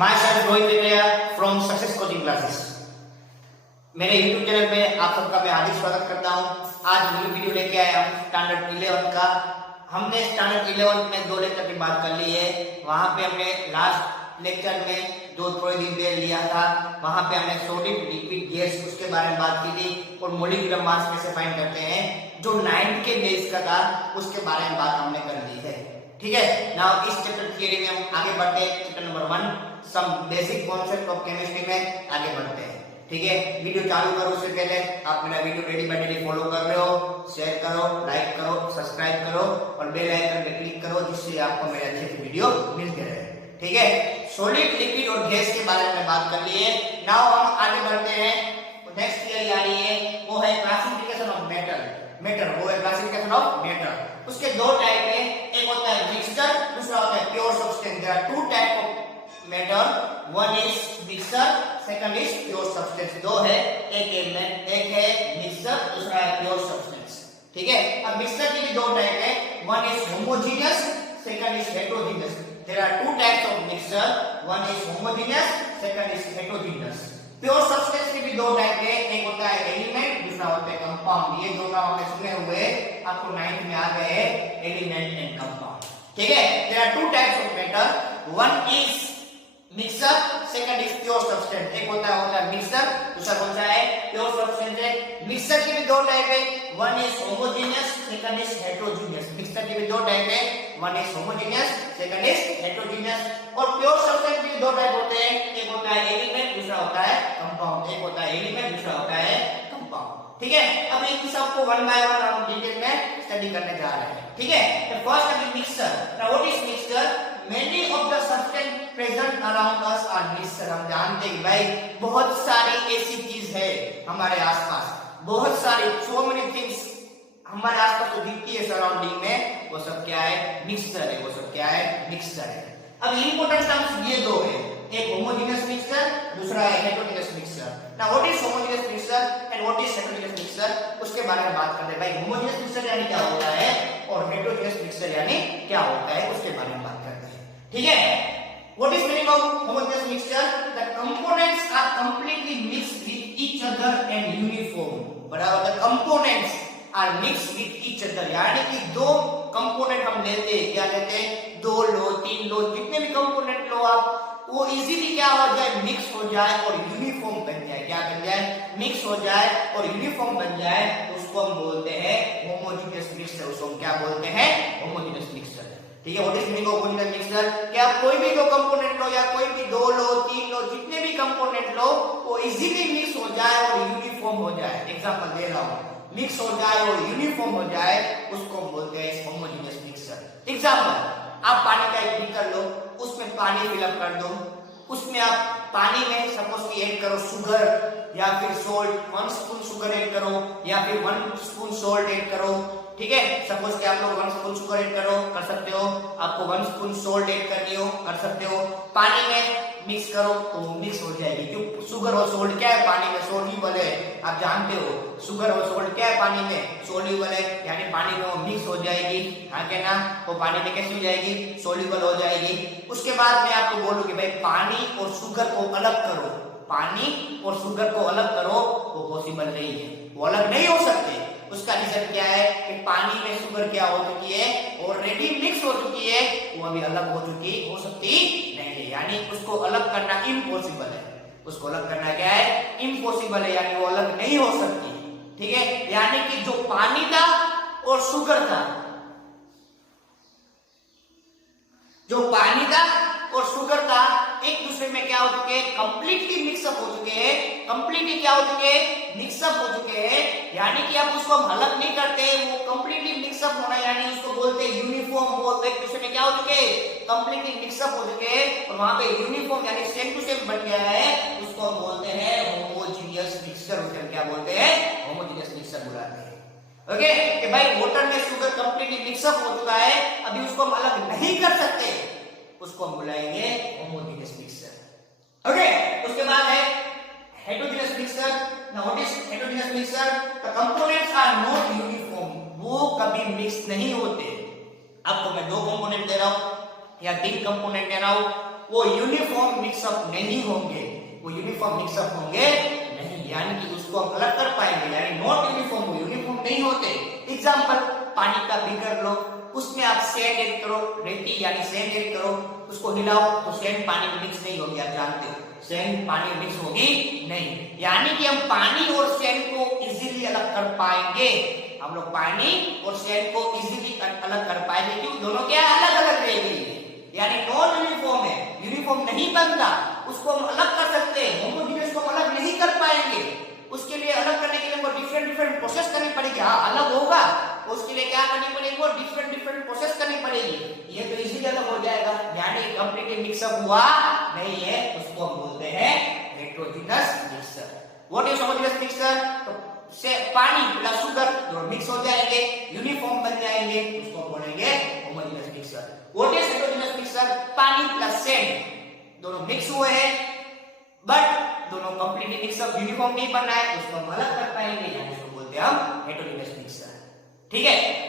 myself Rohit Venkaya from Success Coaching Classes। मेरे YouTube channel पे आप सबका मैं हार्दिक स्वागत करता हूँ। आज वीडियो लेके आए हम स्टैंडर्ड 11 का। हमने स्टैंडर्ड 11 में 2 लेक्चर की बात कर ली है। वहाँ पे हमने लास्ट लेक्चर में जो थोड़ी दिन पहले लिया था, वहाँ पे हमने सॉलिड लिक्विड गैस उसके बारे में बात की थी और मॉलिक्यूलर मास कैसे फाइंड करते हैं, जो 9th के बेस का था उसके बारे में बात हमने कर ली है। ठीक है, नाउ इस चैप्टर थियरी में हम आगे बढ़ते हैं। Chapter number 1 some basic concept of chemistry में आगे बढ़ते हैं। ठीक है, वीडियो चालू करो उससे पहले आप मेरा video daily by daily follow कर रहे हो, शेयर करो, लाइक करो, सब्सक्राइब करो और बेल आइकन पे क्लिक करो, जिससे आपको मेरे अच्छे से वीडियो मिलते रहे। ठीक है, सॉलिड लिक्विड और गैस के बारे में बात कर ली है। नाउ हम आगे बढ़ते हैं। नेक्स्ट थियरी आ रही है, वो है क्लासिफिकेशन ऑफ मेटल। वो है क्लासिफिकेशन ऑफ मेटल। उसके 2 टाइप है, एक होता है मिक्सचर, दूसरा होता है pure substance. There are 2 type of metal, one is mixture, second is pure substance. 2 है, एक है मिक्सचर, दूसरा है प्योर सब्सटेंस। ठीक है, अब मिक्सचर की भी 2 टाइप है, one is homogeneous, second is heterogeneous. There are 2 types of mixture, one is homogeneous, second is heterogeneous. Pure substance की भी 2 टाइप है, एक होता है एलिमेंट, दूसरा होता है कंपाउंड। ये दोनों आपने सुने हुए, आपको 9th में आ गए, एलिमेंट एंड कंपाउंड। ठीक है, there are 2 types of metal, one is mixture, second is pure substance. एक होता है मिक्सचर, दूसरा कौन सा है, प्योर सब्सटेंस है। मिक्सचर की भी 2 टाइप है, one is homogeneous, second is heterogeneous. Mixture की भी 2 टाइप है, one is homogeneous, second is heterogeneous. और प्योर सब्सटेंस की 2 टाइप होते हैं, एक होता है एलिमेंट, दूसरा होता है कंपाउंड। एक होता है एलिमेंट, दूसरा होता है कंपाउंड। ठीक है, अब इन सबको वन बाय वन हम डिटेल में स्टडी करने जा रहे हैं। ठीक है, तो फर्स्ट है mixture. Now what is mixture? Many of the substances present around us are mixture। हम जानते हैं भाई बहुत सारी ऐसी चीज है हमारे आसपास, बहुत सारी so many things हमारे आसपास जो दिखती है सराउंडिंग में, वो सब क्या है, मिक्सचर है। वो सब क्या है, मिक्सचर है। अब इंपॉर्टेंट टर्म्स ये 2 है, एक होमोजेनियस मिक्सचर, दूसरा है heterogeneous mixture. Now what is homogeneous mixture and what is heterogeneous mixture, उसके बारे में बात करते हैं। भाई होमोजेनियस मिक्सचर यानी क्या होता है और हेटेरोजेनियस मिक्सचर यानी क्या होता है, उसके बारे में बात करते हैं। ठीक है, what is meaning of homogeneous mixture? The components are completely mixed with each other and uniform। बराबर, the components are mixed with each other, यानी कि 2 कंपोनेंट हम लेते हैं, क्या लेते हैं, 2 लो, 3 लो, जितने भी कंपोनेंट लो आप, वो इजीली क्या हो जाए, मिक्स हो जाए और यूनिफॉर्म बन जाए। क्या बन जाए, मिक्स हो जाए और यूनिफॉर्म बन जाए, उसको हम बोलते हैं होमोजेनियस मिक्सचर। उसको हम क्या बोलते हैं, होमोजेनियस मिक्सचर। ठीक है, what is meaning of homogeneous mixture? क्या कोई भी 2 कंपोनेंट लो या कोई भी 2 लो, 3 लो, जितने भी कंपोनेंट लो, वो इजीली मिक्स हो जाए और यूनिफॉर्म हो जाए। एग्जांपल दे रहा हूं, मिक्स हो जाए और यूनिफॉर्म हो जाए, उसको बोलते हैं होमोजेनियस मिक्सचर। एग्जांपल, आप पानी का एक बीकर लो, उसमें पानी फिलअप कर दो, उसमें आप पानी में सपोज कि ऐड करो शुगर या फिर सोल्ट, 1 स्पून शुगर ऐड करो या फिर 1 स्पून सोल्ट ऐड करो। ठीक है, सपोज कि आप लोग 1 स्पून शुगर ऐड करो, कर सकते हो, आपको 1 स्पून सोल्ट ऐड करनी हो, कर सकते हो। पानी में मिक्स करो तो मिक्स हो जाएगी, क्योंकि शुगर और सोल्ट क्या है, पानी में सोल्यूबल है। आप जानते हो शुगर और सोल्ट क्या है, पानी में सोल्यूबल है, यानी पानी में वो मिक्स हो जाएगी। आगे ना, वो पानी में कैसी हो जाएगी, सोल्यूबल हो जाएगी। उसके बाद मैं आपको बोलूं कि भाई पानी और शुगर को अलग करो, पानी और शुगर को अलग करो, वो पॉसिबल नहीं है, वो अलग नहीं हो सकते। उसका रीजन क्या है कि पानी में शुगर क्या हो चुकी है, ऑलरेडी मिक्स हो चुकी है, वो अभी अलग हो सकती नहीं है, यानी उसको अलग करना इम्पॉसिबल है। उसको अलग करना क्या है, इम्पॉसिबल है, यानी वो अलग नहीं हो सकती। ठीक है, यानी कि जो पानी था और शुगर था, जो पानी था और शुगर था, एक दूसरे में क्या हो चुके हैं, कंप्लीटली मिक्सअप हो चुके हैं। कंप्लीटली क्या हो चुके हैं, मिक्सअप हो चुके हैं, यानी कि अब उसको हम अलग नहीं करते, वो कंप्लीटली मिक्सअप होना, यानी उसको बोलते हैं यूनिफॉर्म। वो एक दूसरे में क्या हो चुके हैं, कंप्लीटली मिक्सअप हो चुके हैं और वहां पे यूनिफॉर्म यानी सेम टू सेम बन गया है, उसको हम बोलते हैं होमोजेनियस मिक्सचर। उसको क्या बोलते हैं, होमोजेनियस मिक्सचर बुलाते हैं। ओके, कि भाई वाटर में शुगर कंप्लीटली मिक्सअप हो चुका है, अभी उसको हम अलग नहीं कर सकते, उसको हम बुलाएंगे होमोजेनियस मिक्सचर। ओके, उसके बाद है heterogeneous mixture. Now what is heterogeneous mixture? The components are not uniform, वो कभी मिक्स नहीं होते। आपको मैं 2 कंपोनेंट दे रहा हूं या 3 कंपोनेंट दे रहा हूं, वो यूनिफॉर्म मिक्सअप नहीं होंगे, वो यूनिफॉर्म मिक्सअप होंगे नहीं, यानी कि उसको हम अलग कर पाएंगे, यानी नॉट यूनिफॉर्म, वो यूनिफॉर्म नहीं होते। एग्जांपल, पानी का बीकर लो, उसमें आप सैंड ऐड करो, रेती यानी सैंड ऐड करो, उसको हिलाओ तो सैंड पानी में मिक्स नहीं होगी, आप जानते हो सैंड पानी में मिक्स होगी नहीं, यानी कि हम पानी और सैंड को इजीली अलग कर पाएंगे, हम लोग पानी और सैंड को इजीली अलग कर पाएंगे, क्यों, दोनों क्या अलग अलग रहेंगे, यानी नॉन यूनिफॉर्म है, यूनिफॉर्म नहीं बनता, उसको हम अलग कर सकते हैं, होमोजेनियस को हम अलग नहीं कर पाएंगे, उसके लिए अलग करने के लिए हमको डिफरेंट डिफरेंट प्रोसेस करनी पड़ेगी। हाँ, अलग होगा, उसके लिए क्या करनी पड़ेगी, वो डिफरेंट डिफरेंट प्रोसेस करनी पड़ेगी, ये तो इजीली अलग हो जाएगा, यानी कंप्लीटली मिक्सअप हुआ नहीं है, उसको हम बोलते हैं heterogeneous mixture. What is homogeneous mixture, तो से पानी प्लस शुगर दोनों मिक्स हो जाएंगे, यूनिफॉर्म बन जाएंगे, उसको बोलेंगे homogeneous mixture. What is heterogeneous mixture, पानी प्लस सैंड दोनों मिक्स हुए हैं, बट दोनों कंप्लीटली मिक्सअप यूनिफॉर्म नहीं बना है, उसको हम अलग कर पाएंगे, यानी उसको बोलते हैं हम हेटेरोजेनस मिक्सचर। ठीक है,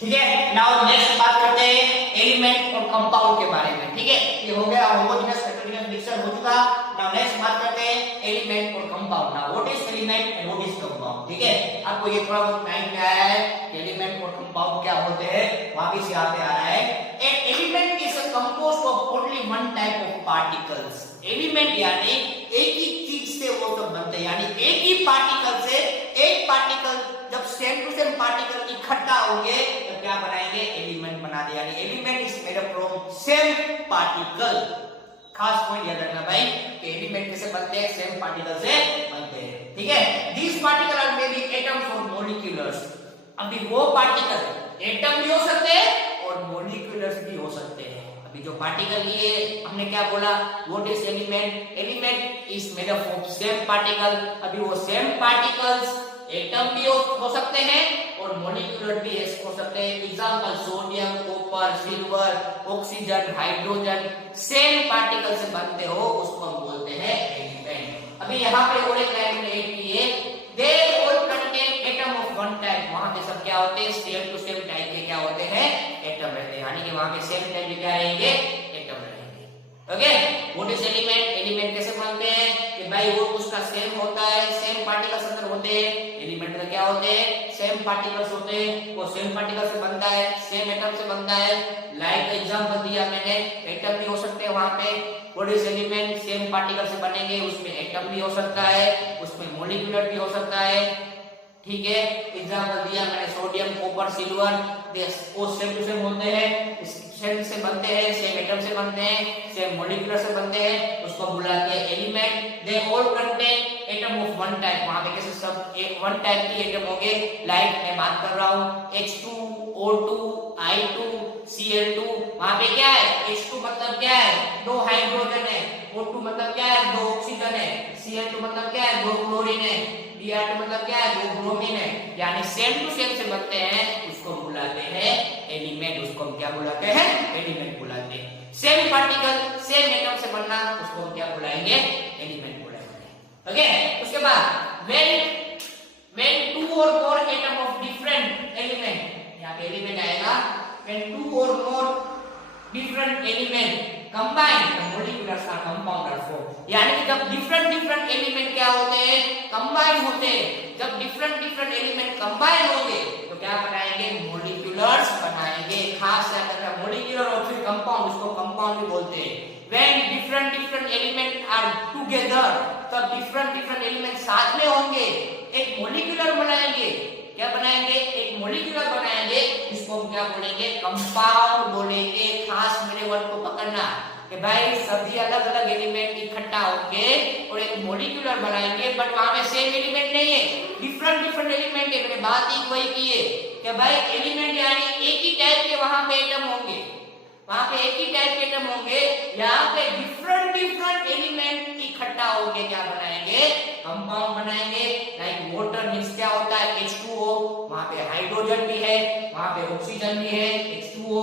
ठीक है। नाउ नेक्स्ट बात करते हैं एलिमेंट और कंपाउंड के बारे में। ठीक है, ये हो गया होमोजेनस हेटेरोजेनस मिक्सचर हो चुका। नाउ नेक्स्ट बात करते हैं एलिमेंट और compound. Now what is element and what is compound. ठीक है, आपको ये थोड़ा बहुत माइंड में आया है कि एलिमेंट और कंपाउंड क्या होते हैं, वापस यहाँ पे आ रहा है। An element is a composed of only one type of particles. Element यानी एक ही चीज से वो सब बनते हैं, यानी एक ही पार्टिकल से एक पार्टिकल जब सेम टू सेम पार्टिकल इकट्ठा होंगे तो क्या बनाएंगे, एलिमेंट बना दे, यानी element is made up from same particle. खास पॉइंट याद रखना भाई कि एलिमेंट कैसे बनते हैं, सेम पार्टिकल से बनते हैं। ठीक है, these particles are maybe atoms or molecules। अभी वो पार्टिकल एटम भी हो सकते हैं और मोलिक्यूलर्स भी हो सकते हैं। अभी जो पार्टिकल ये हमने क्या बोला, what is element, element is made up of same particle. अभी वो सेम पार्टिकल्स एटम भी हो सकते हैं और मोलिक्यूलर भी हो सकते हैं। Example, sodium, copper, silver, oxygen, hydrogen same particle से बनते हो, उसको हम बोलते हैं एलिमेंट। अभी यहाँ पे और एक लाइन में ऐड की है, they all contain atom of one type. वहां पे सब क्या होते हैं, सेम टू सेम टाइप के क्या होते हैं, एटम रहते हैं, यानी कि वहां पे सेम टाइप के क्या रहेंगे, एटम रहेंगे। Okay, what is element, element कैसे बनते हैं कि भाई वो उसका सेम होता है, सेम पार्टिकल्स अंदर होते हैं। एलिमेंट में क्या होते हैं, सेम पार्टिकल्स होते हैं, वो सेम पार्टिकल से बनता है, सेम एटम से बनता है। लाइक एग्जांपल दिया मैंने, एटम भी हो सकते हैं वहां पे। What is element, same particle से बनेंगे, उसमें एटम भी हो सकता है, उसमें मोलिक्यूलर भी हो सकता है। ठीक है, एग्जांपल दिया मैंने, सोडियम, कॉपर, सिल्वर, वो सेम टू सेम होते हैं, सेम से बनते हैं, सेम एटम से बनते हैं, सेम मोलिक्यूलर से बनते हैं, उसको बुलाते हैं element. They all contain atom of one type. वहां पे कैसे सब एक वन टाइप की एटम होंगे, लाइक मैं बात कर रहा हूं H2, O2, I2, Cl2। वहां पे क्या है, H2 मतलब क्या है, दो हाइड्रोजन है, O2 मतलब क्या है, दो ऑक्सीजन है, Cl2 मतलब क्या है, दो क्लोरीन है, Br2 मतलब क्या है, दो ब्रोमीन है, यानी सेम टू सेम से बनते हैं, उसको बुलाते हैं एलिमेंट। उसको हम क्या बुलाते हैं, एलिमेंट बुलाते हैं। सेम पार्टिकल सेम एटम से बनना, उसको हम क्या बुलाएंगे, एलिमेंट बुलाएंगे। ओके, उसके बाद when two or more atom of different element, यहाँ पे एलिमेंट आएगा, when two or more different element combine the molecules are compound are formed। यानी कि जब डिफरेंट डिफरेंट एलिमेंट क्या होते हैं, कंबाइन होते हैं। जब डिफरेंट डिफरेंट एलिमेंट कंबाइन होंगे तो क्या बनाएंगे, मोलिक्यूलर्स बनाएंगे। खास याद रखना, मोलिक्यूलर और फिर कंपाउंड, उसको कंपाउंड भी बोलते हैं। when different different element are together, तब डिफरेंट डिफरेंट एलिमेंट साथ में होंगे, एक मोलिक्यूलर बनाएंगे। क्या बनाएंगे, एक मोलिक्यूलर बनाएंगे, इसको हम क्या बोलेंगे, कंपाउंड बोलेंगे। खास मेरे वर्ड को पकड़ना कि भाई सभी अलग अलग एलिमेंट इकट्ठा होंगे और एक मोलिक्यूलर बनाएंगे, बट वहां में सेम एलिमेंट नहीं है, डिफरेंट डिफरेंट एलिमेंट है। मैंने बात ही वही की है कि भाई एलिमेंट यानी एक ही टाइप के वहां पे एटम होंगे, वहां पे एक ही टाइप के एटम होंगे, यहाँ पे डिफरेंट डिफरेंट एलिमेंट इकट्ठा होंगे, क्या बनाएंगे, कंपाउंड बनाएंगे। लाइक वाटर मिक्स क्या होता है, H2O, वहां पे हाइड्रोजन भी है, वहां पे ऑक्सीजन भी है H2O,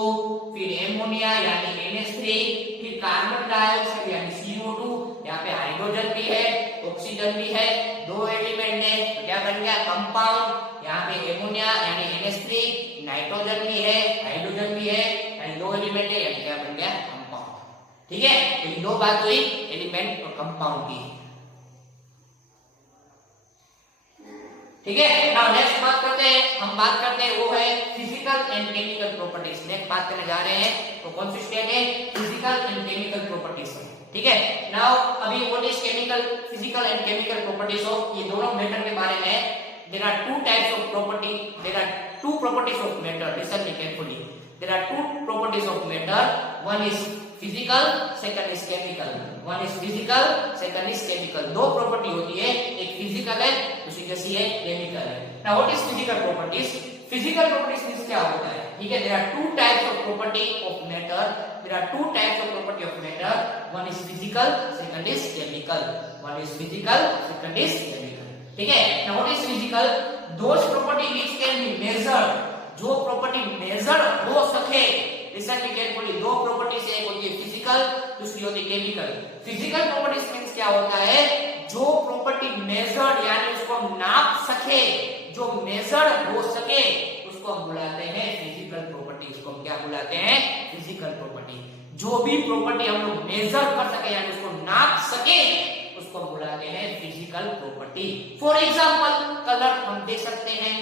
फिर एमोनिया यानी NH3, फिर कार्बन डाइऑक्साइड यानी CO2, यहाँ पे हाइड्रोजन भी है, ऑक्सीजन भी है, दो एलिमेंट है, तो क्या बन गया, कंपाउंड, यहाँ पे एमोनिया यानी NH3, नाइट्रोजन भी है, हाइड्रोजन भी है, यानी दो एलिमेंट है, यानी क्या बन गया कंपाउंड। ठीक है, तो ये दो बात हुई एलिमेंट और कंपाउंड की। ठीक है, नाउ नेक्स्ट बात करते हैं, हम बात करते हैं वो है physical and chemical properties. Next बात करने जा रहे हैं तो कौन सी स्टेट है, फिजिकल एंड केमिकल प्रॉपर्टीज। ठीक है, नाउ अभी what is chemical, physical and chemical properties of, ये दोनों मैटर के बारे में। There are two types of property, there are two properties of matter, listen me carefully. There are two properties of matter, one is physical, second is chemical. One is physical, second is chemical. दो property होती है, एक physical है, दूसरी कैसी है, chemical है। Now what is physical properties, physical properties means क्या होता है। ठीक है, there are two types of property of matter, there are two types of property of matter, one is physical, second is chemical. One is physical, second is chemical. ठीक है, now what is physical, those property which can be measured, जो property measure हो सके। Listen me carefully, दो property से, एक होती है फिजिकल, दूसरी होती है केमिकल। फिजिकल प्रॉपर्टीज मींस क्या होता है, जो प्रॉपर्टी मेजर्ड यानी उसको नाप सके, जो मेजर्ड हो सके, उसको हम बुलाते हैं फिजिकल प्रॉपर्टी। उसको हम क्या बुलाते हैं, फिजिकल प्रॉपर्टी। जो भी प्रॉपर्टी हम लोग मेजर कर सके यानी उसको नाप सके, उसको हम बुलाते हैं physical property. For example, colour हम देख सकते हैं,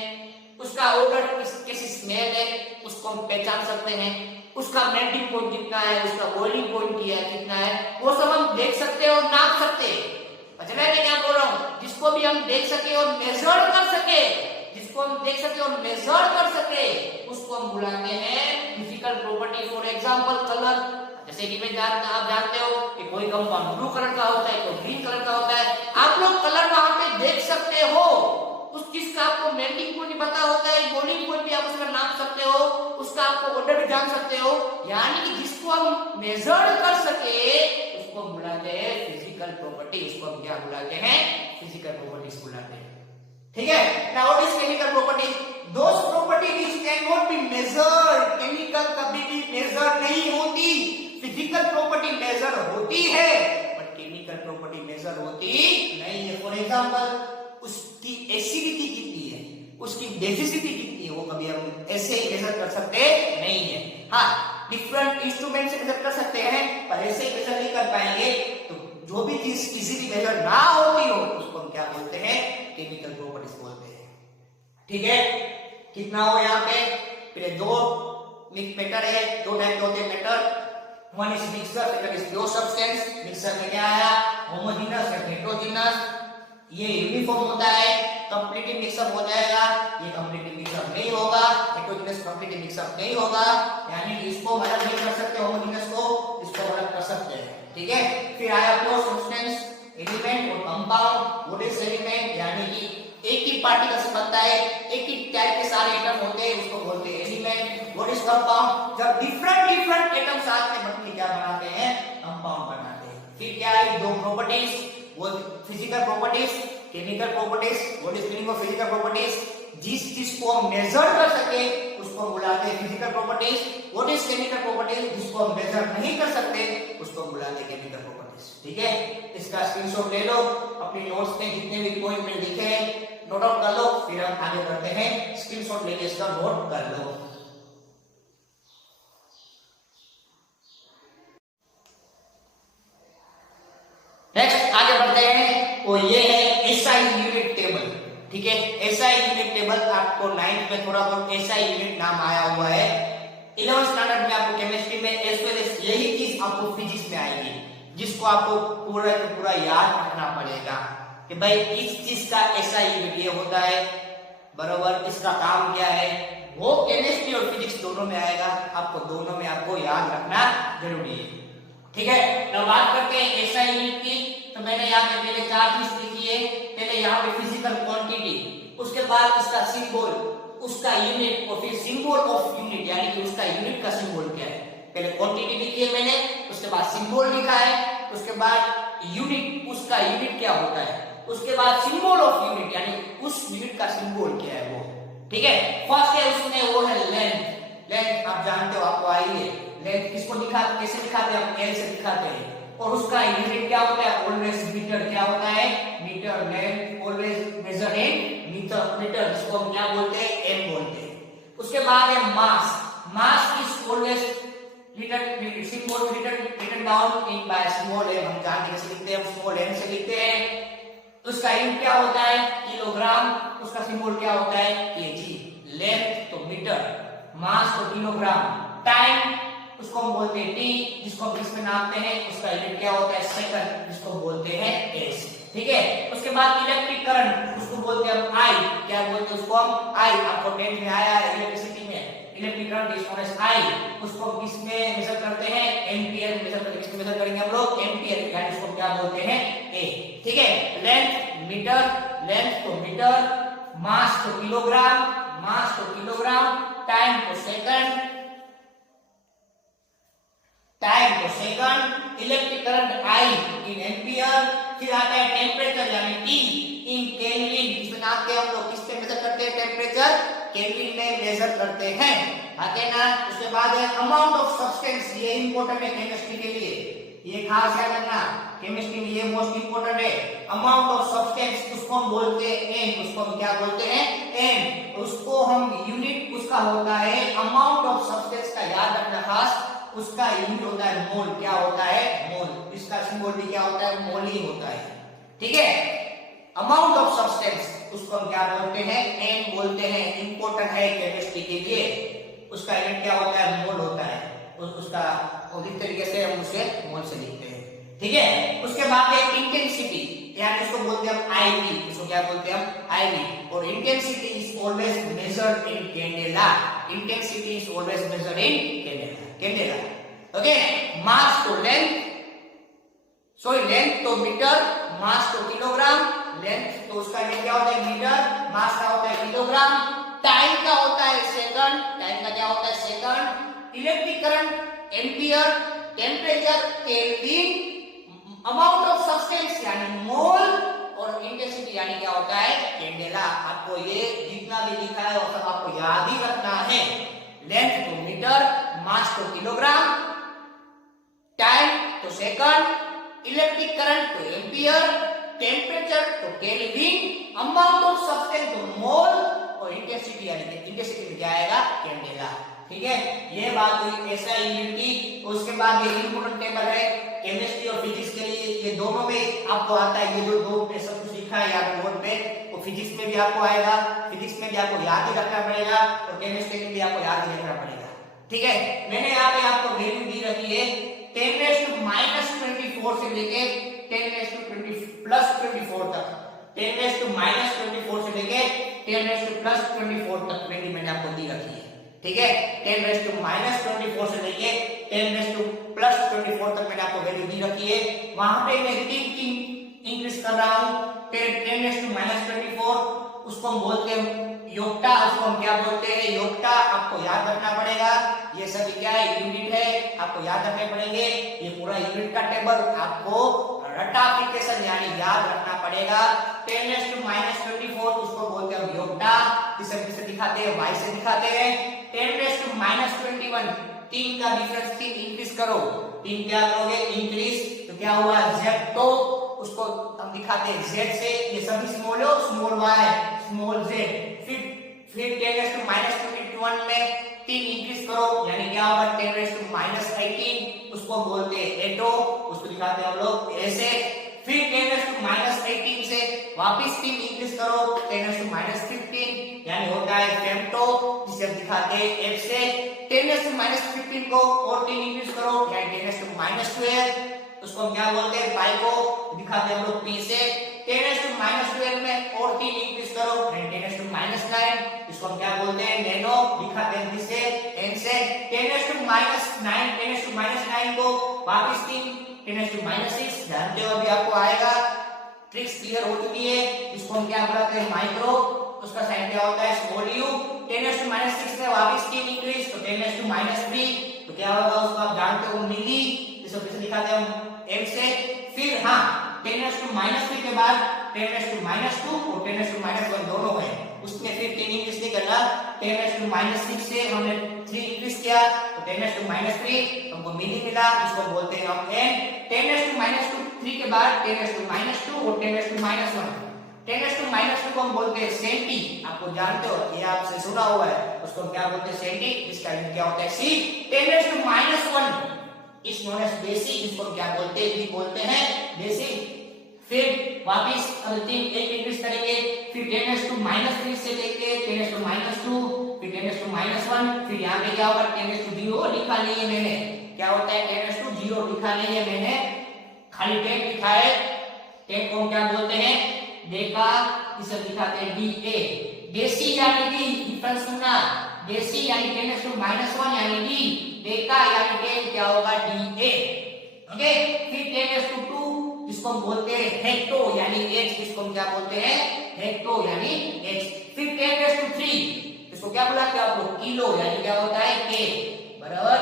उसका ऑर्डर कैसी स्मेल है उसको हम पहचान सकते हैं, उसका मेल्टिंग पॉइंट कितना है, उसका बॉइलिंग पॉइंट कितना है, वो सब हम देख सकते हैं और नाप सकते हैं। समझ रहे हैं क्या बोल रहा हूँ, जिसको भी हम देख सके और मेजर कर सके, जिसको हम देख सके और मेजर कर सके, उसको हम बुलाते हैं physical property. For example colour, जैसे कि आप जानते हो कि कोई कंपाउंड ब्लू कलर का होता है, कोई ग्रीन कलर का होता है, आप लोग कलर वहां पे देख सकते हो, उस चीज का आपको मेल्टिंग पॉइंट पता होता है, बॉइलिंग पॉइंट भी आप उसका नाप सकते हो, उसका आपको ऑर्डर भी जान सकते हो, यानी कि जिसको हम मेजर कर सके उसको हम बुलाते हैं फिजिकल प्रॉपर्टी। उसको हम क्या बुलाते हैं, फिजिकल प्रॉपर्टीज बुलाते हैं। ठीक है, now what is chemical properties, those property which can not be measured. Chemical कभी भी मेजर नहीं होती, फिजिकल प्रॉपर्टी मेजर होती है बट केमिकल प्रॉपर्टी मेजर होती नहीं है। फॉर एग्जांपल, उसकी एसिडिटी कितनी है, उसकी बेसिसिटी कितनी है, वो कभी हम ऐसे मेजर कर सकते नहीं है। हाँ, डिफरेंट इंस्ट्रूमेंट से मेजर कर सकते हैं पर ऐसे मेजर नहीं कर पाएंगे। तो जो भी चीज इजीली मेजर ना होती हो उसको हम क्या बोलते हैं, केमिकल प्रॉपर्टीज बोलते हैं। ठीक है, कितना हो यहाँ पे, फिर दो मैटर है, दो टाइप के होते हैं matter, one is mixer, second is pure substance. Mixer में क्या आया, होमोजेनस या हेटेरोजेनस, ये यूनिफॉर्म होता है, कंप्लीटली मिक्सअप हो जाएगा, ये कंप्लीटली मिक्सअप नहीं होगा, हेटेरोजेनस कंप्लीटली मिक्सअप नहीं होगा, यानी कि इसको अलग नहीं कर सकते, होमोजेनस को इसको अलग कर सकते हैं। ठीक है, फिर आया प्योर सब्सटेंस, एलिमेंट और कंपाउंड। व्हाट इज एलिमेंट, यानी कि एक ही पार्टिकल से बनता है, एक ही टाइप के सारे एटम होते हैं, उसको बोलते हैं एलिमेंट। व्हाट इज कंपाउंड, जब डिफरेंट एटम साथ में बनके क्या बनाते हैं, कंपाउंड बनाते हैं। फिर क्या है, दो प्रॉपर्टीज, वो physical properties, chemical properties. What is meaning of physical properties, जिस चीज को हम मेजर कर सके उसको बुलाते हैं physical properties. What is chemical properties, जिसको हम मेजर नहीं कर सकते उसको बुलाते हैं केमिकल प्रॉपर्टीज। ठीक है, इसका स्क्रीनशॉट ले लो, अपनी नोट्स में जितने भी पॉइंट में लिखे हैं नोट आउट कर लो, फिर हम आगे बढ़ते हैं, स्क्रीनशॉट लेके इसका नोट कर लो। नेक्स्ट आगे बढ़ते हैं, वो ये है एसआई यूनिट टेबल। ठीक है, एसआई यूनिट टेबल आपको 9th में थोड़ा बहुत एसआई यूनिट नाम आया हुआ है, 11th स्टैंडर्ड में आपको केमिस्ट्री में एज वेल एज यही चीज आपको फिजिक्स में आएगी, जिसको आपको पूरा का पूरा याद रखना पड़ेगा कि भाई इस चीज का एसआई यूनिट ये होता है, बराबर, इसका काम क्या है, वो केमिस्ट्री और फिजिक्स दोनों में आएगा, आपको दोनों में आपको याद रखना जरूरी है। ठीक है, अब बात करते हैं एसआई यूनिट की। तो मैंने यहाँ पे पहले 4 चीज लिखी है, पहले यहाँ पे फिजिकल क्वांटिटी, उसके बाद इसका सिंबल, उसका यूनिट और फिर सिंबल ऑफ यूनिट, यानी कि उसका यूनिट का सिंबल क्या है। पहले क्वांटिटी लिखी है मैंने, उसके बाद सिंबल लिखा है, उसके बाद यूनिट, उसका यूनिट क्या होता है, उसके बाद सिंबल ऑफ यूनिट यानी उस यूनिट का सिंबल क्या है वो। ठीक है, फर्स्ट है उसमें वो है लेंथ। लेंथ आप जानते हो, आपको आई है, लेंथ किसको दिखाते, कैसे दिखाते हैं, हम एल से दिखाते हैं, और उसका यूनिट क्या होता है, ऑलवेज मीटर। क्या होता है, metre. Length always measure in metre, जिसको हम क्या बोलते हैं, एम बोलते हैं। उसके बाद है mass. Mass is always written down in by small m। हम जान के कैसे लिखते हैं, स्मॉल m से लिखते हैं। उसका यूनिट क्या होता है, किलोग्राम। उसका सिंबल क्या होता है, केजी। लेंथ तो मीटर, मास तो किलोग्राम, टाइम उसको हम बोलते हैं टी, जिसको हम इसमें नापते हैं। उसका यूनिट क्या होता है, सेकंड, जिसको बोलते हैं एस। ठीक है। उसके बाद इलेक्ट्रिक करंट, उसको बोलते हैं हम आई। क्या बोलते हैं उसको हम, आई। आपको 10th में आया है इलेक्ट्रिसिटी में, electric current is known as I. उसको किसमें मेजर करते हैं, एम्पियर मेजर करते हैं। किसमें मेजर करेंगे हम लोग, एम्पियर, यानी इसको क्या बोलते हैं, ए। ठीक है। लेंथ मीटर, लेंथ तो मीटर, मास तो किलोग्राम, मास तो किलोग्राम, टाइम तो सेकंड, टाइम तो second, electric current I in ampere. फिर आता है टेम्परेचर यानी टी इन केल्विन। इसमें नापते हैं हम लोग, किससे मेजर करते हैं, टेम्परेचर, केल्विन में मेजर करते हैं। आगे ना, उसके बाद है अमाउंट ऑफ सब्सटेंस। ये इंपॉर्टेंट है केमिस्ट्री के लिए, ये खास याद रखना, केमिस्ट्री में ये मोस्ट इंपॉर्टेंट है। अमाउंट ऑफ सब्सटेंस उसको हम बोलते हैं एम। उसको हम क्या बोलते हैं, एम। उसको हम यूनिट उसका होता है, अमाउंट ऑफ सब्सटेंस का याद रखना खास, उसका यूनिट होता है मोल। क्या होता है, मोल। इसका सिंबल भी क्या होता है, मोल ही होता है। ठीक है। अमाउंट ऑफ सब्सटेंस उसको हम क्या बोलते हैं, एम बोलते हैं। इंपॉर्टेंट है केमिस्ट्री के लिए। उसका यूनिट क्या होता है, मोल होता है। उसका इस तरीके से हम उसे मोल से लिखते हैं। ठीक है। उसके बाद है इंटेंसिटी, यानी इसको बोलते हैं हम आईवी। इसको क्या बोलते हैं हम, आईवी। और intensity is always measured in candela. Intensity is always measured in candela. Okay. Mass तो लेंथ, सॉरी लेंथ तो मीटर, मास तो किलोग्राम। लेंथ तो उसका क्या होता है, मीटर, मास का होता है किलोग्राम, टाइम का होता है सेकंड, टाइम का क्या होता है, second. Electric current ampere, temperature kelvin, amount of substance यानी मोल, और इंटेंसिटी यानी क्या होता है, कैंडेला। आपको ये जितना भी लिखा है वो सब आपको याद ही रखना है। लेंथ तो मीटर, मास तो किलोग्राम, टाइम तो सेकंड, इलेक्ट्रिक करंट तो एम्पियर, टेम्परेचर तो केल्विन, अमाउंट ऑफ सब्सटेंस तो मोल, और इंटेंसिटी यानी इंटेंसिटी में क्या आएगा, कैंडेला। ठीक है। ये बात हुई ऐसा यूनिट की। उसके बाद ये इंपॉर्टेंट टेबल है केमिस्ट्री और फिजिक्स के लिए, ये दोनों में आपको आता है। ये जो दो पे सब कुछ लिखा है यहाँ बोर्ड पे, वो फिजिक्स में भी आपको आएगा, फिजिक्स में भी आपको याद ही रखना पड़ेगा, और केमिस्ट्री में भी आपको याद ही रखना पड़ेगा। ठीक है। मैंने यहाँ पे आपको वैल्यू दी रखी है 10⁻24 से लेके 10⁻+24 तक, 10⁻24 से लेके 10⁻+24 तक वैल्यू मैंने आपको दी रखी है। ठीक है। 10⁻24 से लेके 10⁻+24 तक मैंने आपको वैल्यू दी रखी है। वहां पे मैं 3 इंक्रीज कर रहा हूं। 10⁻24 उसको हम बोलते हैं योक्टा। उसको हम क्या बोलते हैं, योक्टा। आपको याद रखना पड़ेगा। ये सभी क्या है, यूनिट है, आपको याद रखने पड़ेंगे। ये पूरा यूनिट का टेबल आपको रटाफिकेशन यानी याद रखना पड़ेगा। 10⁻24 उसको बोलते हैं योक्टा। इसे किसे दिखाते हैं, y से दिखाते हैं। 10⁻21 3 का डिफरेंस 3 इंक्रीज करो, 3 क्या करोगे, इंक्रीज, तो क्या हुआ, z। तो उसको हम दिखाते हैं z से। ये सभी स्मॉल हो, स्मॉल y, स्मॉल z। फिर 10⁻21 में 3 इंक्रीज करो, यानी क्या होगा, 10⁻18 उसको बोलते हैं एटो। उसको दिखाते हैं हम लोग ऐसे। फिर 10⁻18 से वापस 3 इंक्रीज करो, 10⁻15 यानी होता है फेम्टो, जिसे हम दिखाते हैं एफ से। 10⁻15 को और 3 इंक्रीज करो, यानी 10⁻12 उसको हम क्या बोलते हैं, पाइको, दिखाते हैं हम लोग पी से। 10⁻12 में और 3 इंक्रीज करो, 10⁻9 इसको हम क्या बोलते हैं, नैनो, दिखाते हैं किससे, एन से। 10⁻9 10⁻9 को वापस 3 10⁻6 जानते हो, अभी आपको आएगा। ट्रिक्स क्लियर हो चुकी है। इसको हम क्या बुलाते हैं, माइक्रो। उसका साइन क्या होता है, स्मॉल यू। 10⁻6 में वापस 3 इंक्रीज, तो 10⁻3 तो क्या होगा, उसको आप जानते हो, मिली। इसको कैसे दिखाते हैं हम, एम से। फिर हाँ, 10⁻3 के बाद 10⁻2 और 10⁻1 दोनों है, उसमें फिर 3 इंक्रीज नहीं करना, 10⁻⁻6 से हमने 3 इंक्रीज किया तो 10⁻⁻3 हमको मीनिंग मिला, इसको बोलते हैं हम n। 10⁻⁻3 के बाद 10⁻2 और 10⁻1। 10⁻2 को हम बोलते हैं सेंटी, आपको जानते हो, ये आपसे सुना हुआ है, उसको क्या बोलते हैं सेंटी, इसका यूनिट क्या होता है c। 10⁻1 is known as basic, इसको क्या बोलते हैं, भी बोलते हैं बेसिक। फिर वापस अब 3 एक इंक्रीज करेंगे, फिर 10⁻3 से लेके 10⁻2, फिर 10⁻1, फिर यहाँ पे क्या होगा 10⁻0 लिखा नहीं है मैंने, क्या होता है 10⁻0 लिखा नहीं है मैंने, खाली 10 लिखा है। 10 को क्या बोलते हैं, डेका, इसे लिखाते हैं डीए। डेसी यानी डी, डिफरेंस सुनना, डेसी यानी 10⁻1 यानी डी, डेका यानी 10 क्या होगा डीए। ओके, फिर 10⁻2 इसको हम बोलते हैं हेक्टो यानी h, इसको हम क्या बोलते हैं हेक्टो यानी h। फिर 10⁻3 इसको क्या बुलाते हैं आप लोग, किलो यानी क्या होता है k, बराबर,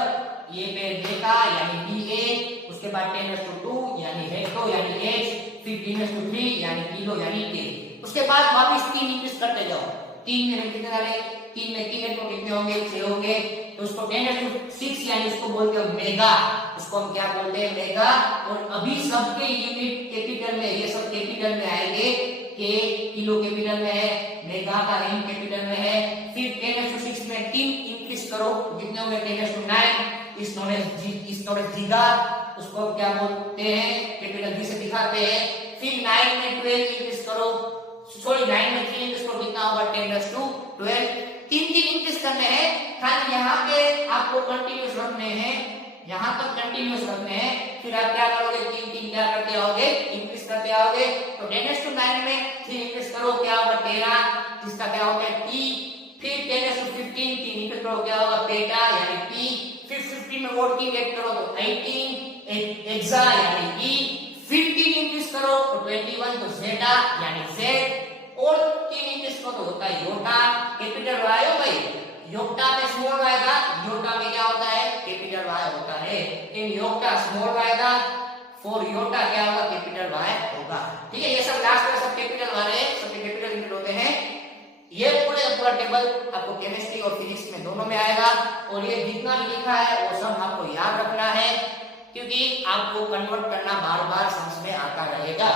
ये पे डेका यानी da, उसके बाद 10⁻2 यानी हेक्टो यानी h, फिर 3⁻3 यानी किलो यानी k। उसके बाद वापस 3 इंक्रीज करते जाओ, 3 में कितने डाले, 3 में 3 तो कितने होंगे 6 होंगे, तो उसको 10⁻6 यानी इसको बोलते हैं मेगा, इसको हम क्या बोलते हैं मेगा। और अभी सबके यूनिट कैपिटल में, ये सब कैपिटल में आएंगे, के किलो कैपिटल में है, मेगा का एम कैपिटल में है। फिर 10⁻6 में 3 इंक्रीज करो, कितने होंगे 10⁻9, इस नोन एज गीगा, उसको हम क्या बोलते हैं कैपिटल बी से दिखाते हैं। फिर 9 में 12 इंक्रीज करो, सॉरी 9 में 3 इंक्रीज करो, कितना होगा 10⁻12। 3 इंक्रीज करने हैं, खाली यहाँ पे आपको कंटिन्यूस रखने हैं, यहाँ तक कंटिन्यूस रखने हैं। फिर आप क्या करोगे, 3 क्या करते आओगे, इंक्रीज करते आओगे। तो 10⁻9 में 3 इंक्रीज करो, क्या होगा 13, जिसका क्या होता है टी। फिर 10⁻15 3 इंक्रीज करो, क्या होगा बेटा यानी पी। फिर 15 में और 3 ऐड करो तो 18 एक्सा यानी ई। फिर 3 इंक्रीज करो तो 21 तो जेटा यानी जेड। और 3 इंक्रीज करो तो होता है योटा, कैपिटल वाई हो भाई, योटा में स्मॉल आएगा, योटा में क्या होता है कैपिटल वाई होता है। इन योटा स्मॉल आएगा, फॉर योटा क्या होगा कैपिटल वाई होगा। ठीक है, ये सब लास्ट में सब कैपिटल वाले सब कैपिटल यूनिट होते हैं। ये पूरा टेबल आपको केमिस्ट्री और फिजिक्स में दोनों में आएगा, और ये जितना भी लिखा है वो सब आपको याद रखना है, क्योंकि आपको कन्वर्ट करना बार बार समझ में आता रहेगा।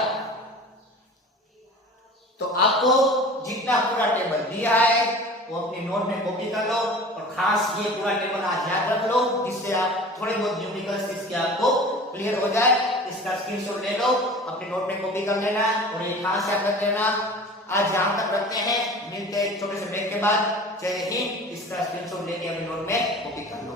तो आपको जितना पूरा टेबल दिया है वो अपनी नोट में कॉपी कर लो, और खास ये पूरा टेबल आज याद रख लो, जिससे आप थोड़े बहुत न्यूमेरिकल्स इसके आपको क्लियर हो जाए। इसका स्क्रीनशॉट ले लो, अपनी नोट में कॉपी कर लेना, और ये खास याद रख लेना। आज यहाँ तक रखते हैं, मिलते हैं एक छोटे से ब्रेक के बाद। जय हिंद। इसका स्क्रीनशॉट लेके अपनी नोट में कॉपी कर लो।